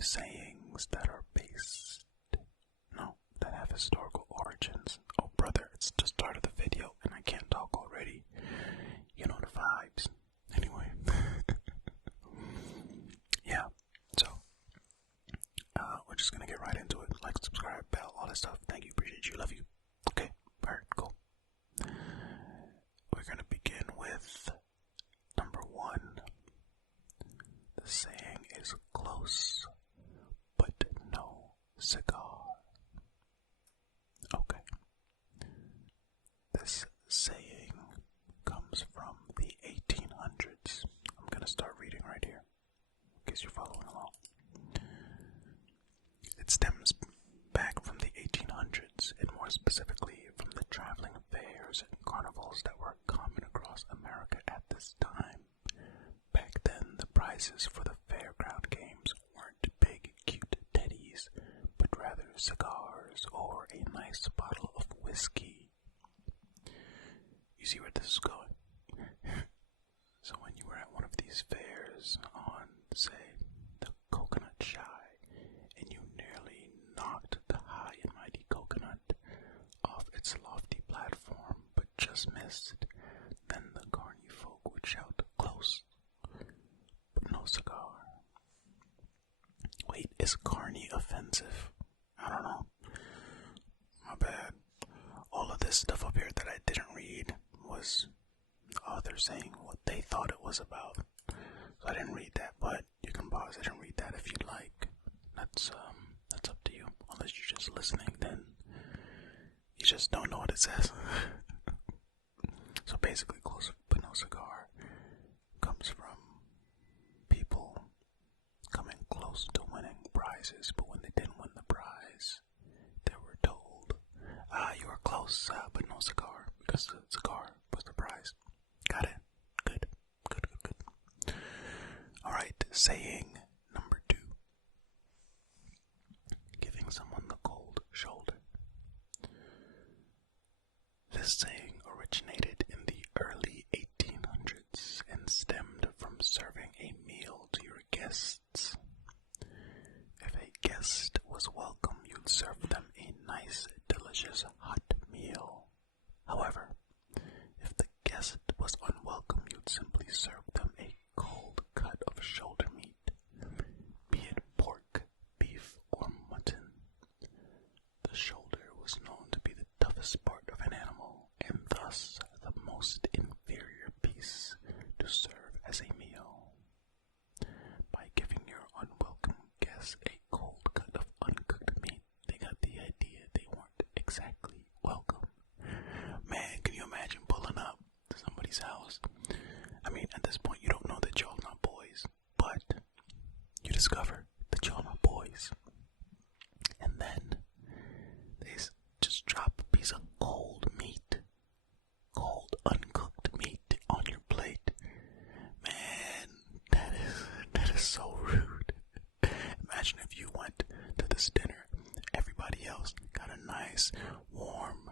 5 sayings that are that have historical origins. Oh brother, it's the start of the video and I can't talk already. You know the vibes. Anyway. Yeah, so we're just gonna get right into it. Like, subscribe, bell, all that stuff. Thank you, appreciate you, love you. Okay, alright, cool. We're gonna begin with number 1. The saying is close, but no cigar. Okay. This saying comes from the 1800s. I'm gonna start reading right here, in case you're following along. It stems back from the 1800s, and more specifically from the traveling fairs and carnivals that were common across America at this time. Back then, the prizes for the fairground games weren't big, cute teddies, but rather cigars or a nice bottle of whiskey. You see where this is going? So when you were at one of these fairs on, say, the Coconut Shy, and you nearly knocked the high and mighty coconut off its lofty platform, but just missed, then the carny folk would shout, "Close, but no cigar." Wait, is carny offensive? I don't know. My bad. All of this stuff up here that I didn't read was the author saying what they thought it was about. So I didn't read that, but you can pause it and read that if you'd like. That's up to you. Unless you're just listening, then you just don't know what it says. So basically, close but no cigar comes from people coming close to winning prizes, but when they didn't win the prize, they were told, you were close, but no cigar, because the cigar was the prize. Got it? Good. Alright, saying number 2. Giving someone the cold shoulder. This saying originated in the early 1800s and stemmed from serving a meal to your guests. If a guest was welcome, you'd serve them a nice, delicious, hot meal. However, if the guest was unwelcome, you'd simply serve them a cold cut of shoulder meat, be it pork, beef, or mutton. The shoulder was known to be the toughest part of an animal, and thus the most inferior piece to serve as a meal. By giving your unwelcome guests a cold cut of uncooked meat, they got the idea they weren't exactly welcome. Man, can you imagine pulling up to somebody's house? I mean, at this point, you don't know that y'all not boys, but you discover that y'all not boys. And then they just drop a piece of cold meat, cold uncooked meat on your plate. Man, that is so rude. Imagine if you went to this dinner, everybody else got a nice, warm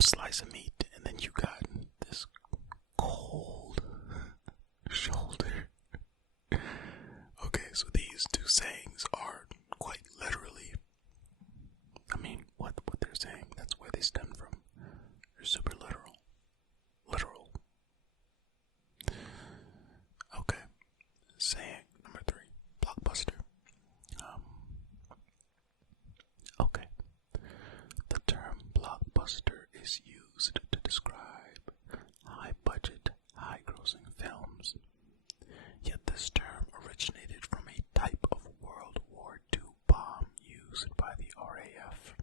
slice of meat, and then you got this cold shoulder. Okay, so these 2 sayings are quite literally, I mean, what they're saying, that's where they stem from. They're super literal. Okay, saying number 3, blockbuster. Okay, the term blockbuster is used to describe high-budget, high-grossing films. Yet this term originated from a type of World War II bomb used by the RAF.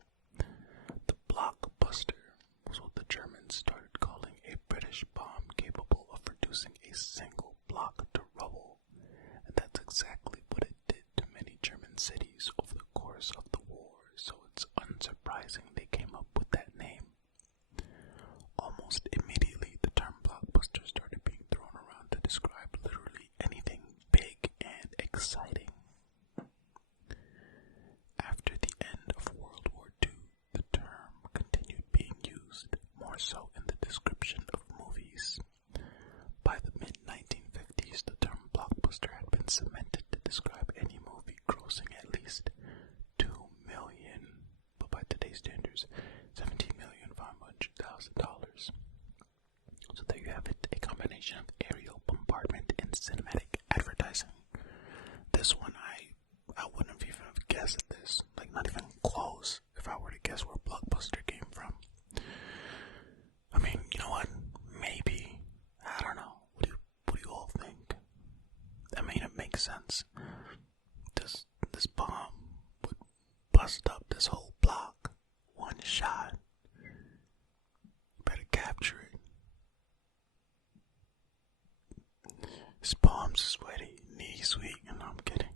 The blockbuster was what the Germans started calling a British bomb capable of reducing a single block to rubble, and that's exactly what it did to many German cities over the course of the war, so it's unsurprising they came up with that name. Almost immediately, the term blockbuster started being thrown around to describe literally anything big and exciting. After the end of World War II, the term continued being used, more so in the description of movies. By the mid-1950s, the term blockbuster had been cemented to describe any movie grossing today's standards, $17,500,000. So there you have it, a combination of aerial bombardment and cinematic advertising. This one, I wouldn't have even have guessed this, like not even close, if I were to guess where Blockbuster came from. I mean, you know what? Maybe, I don't know. What do you all think? I mean, it makes sense. This bomb would bust up this whole block, one shot. You better capture it. His palms are sweaty, knees weak, and I'm kidding.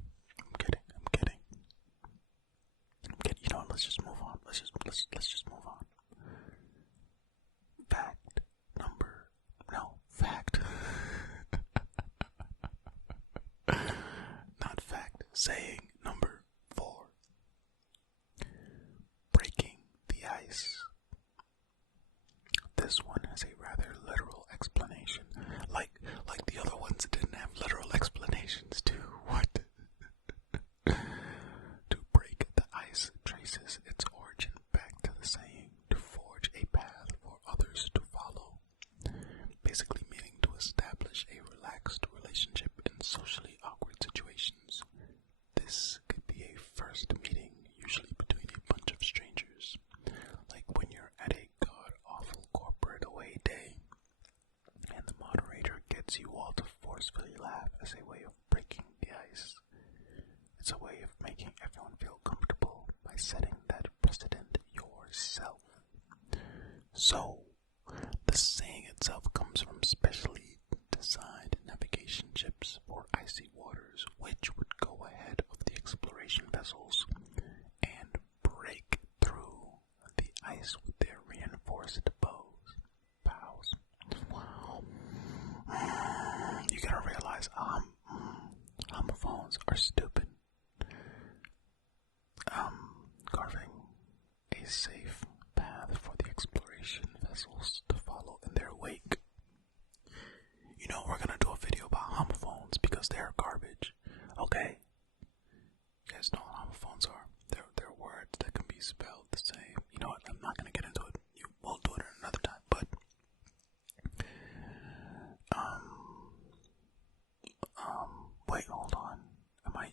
You know what? Let's just move on. Let's just move on. Fact. Not fact. Saying number 4. Breaking the ice. This one has a rather literal explanation. Like the other ones didn't have literal explanations too. What? To break the ice traces its origin back to the saying to forge a path for others to follow. Basically meaning to establish a relaxed relationship in socially awkward situations. This could be a first meeting, usually between a bunch of strangers. Like when you're at a god-awful corporate away day, and the moderator gets you all to forcefully laugh as a way of breaking the ice. It's a way of making everyone feel comfortable by setting that precedent yourself. So, the saying itself comes from specially designed navigation ships for icy waters, which would go ahead of the exploration vessels and break through the ice with their reinforced bows. Wow. You gotta realize, homophones are stupid. Carving a safe path for the exploration vessels to follow in their wake. You know, we're gonna do a video about homophones because they're garbage. Okay? You guys know what homophones are. They're words that can be spelled the same. You know what? I'm not gonna get into it. We'll do it another time. But wait, hold on. Am I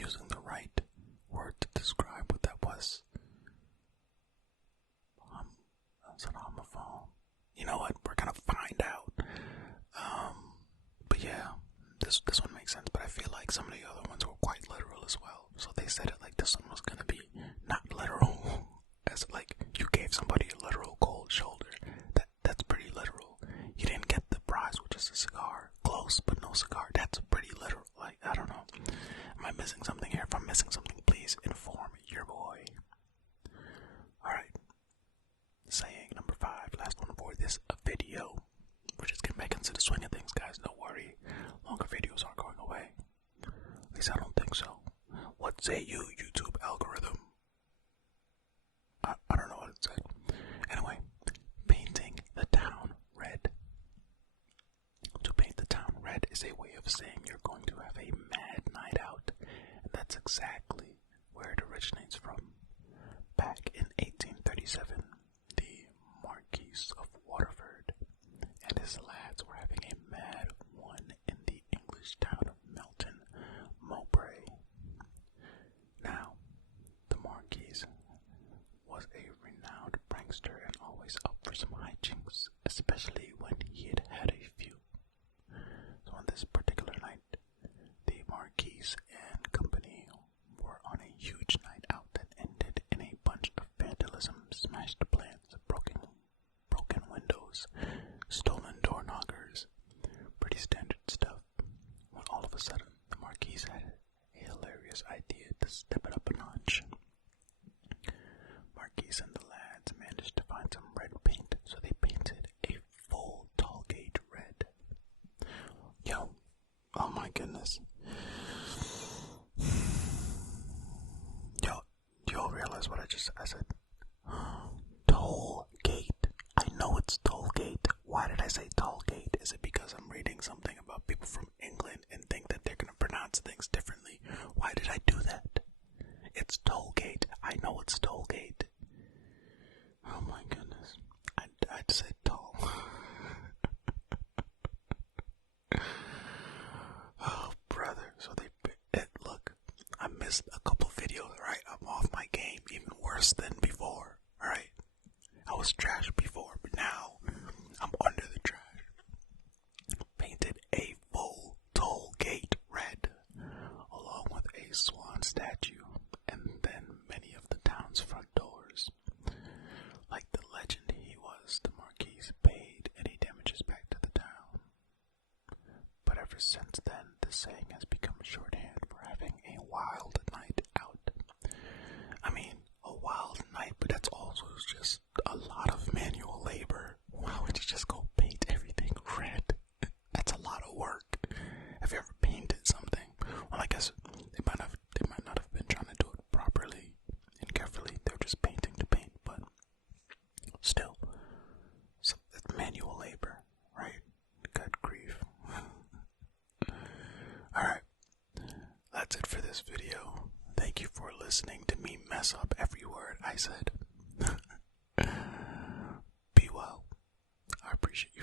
using the right word to describe what that was? That's an homophone. You know what? We're gonna find out. But yeah, this one makes sense. But I feel like some of the other ones were quite literal as well. So they said it like this one was gonna be not literal, as like you gave somebody a literal cold shoulder. That's pretty literal. You didn't get the prize, which is a cigar. Close, but no cigar. That's pretty literal. Like, I don't know. Am I missing something here? If I'm missing something, please inform your boy. Alright. Saying number 5, last one for this video. We're just getting back into the swing of things, guys. Don't worry. Longer videos aren't going away. At least I don't think so. What say you, YouTube algorithm? I don't know what it said. Anyway, painting the town red. To paint the town red is a way of saying you're going to have a mad night out. And that's exactly where it originates from. Back in 1837, the Marquis of Waterford and his lads were having a mad one in the English town of Melton Mowbray. Now, the Marquis was a renowned prankster and always up for some hijinks, especially when he had had a few. So on this particular night, the Marquis and company were on a huge night out that ended in a bunch of vandalism, smashed plants, broken windows, stolen door knockers. Pretty standard stuff. When all of a sudden, the Marquis had a hilarious idea to step it up a notch. Marquis and the lads managed to find some red paint, so they painted a full tall gauge red. Yo, oh my goodness. Yo, do y'all realize what I said? Toll gate. I know it's toll gate. Why did I say toll gate? Is it because I'm reading something about people from England and think that they're gonna pronounce things differently? Why did I do that? It's toll gate. I know it's toll gate. noticed a couple videos, right? I'm off my game, even worse than before, right? I was trash before, but now I'm under the trash. Painted a full toll gate red, along with a swan statue, and then many of the town's front doors. Like the legend he was, the Marquis paid any damages back to the town. But ever since then, the saying has become shorthand for having a wild night out. I mean, a wild night, but that's also just a lot of manual labor. Why would you just go paint everything red? That's a lot of work. Have you ever painted something? Well, I guess they might not have been trying to do it properly and carefully. They were just painting to paint, but still, it's manual labor, right? Good grief. Alright, that's it for this video. Thank you for listening to me mess up every word I said. Be well. I appreciate you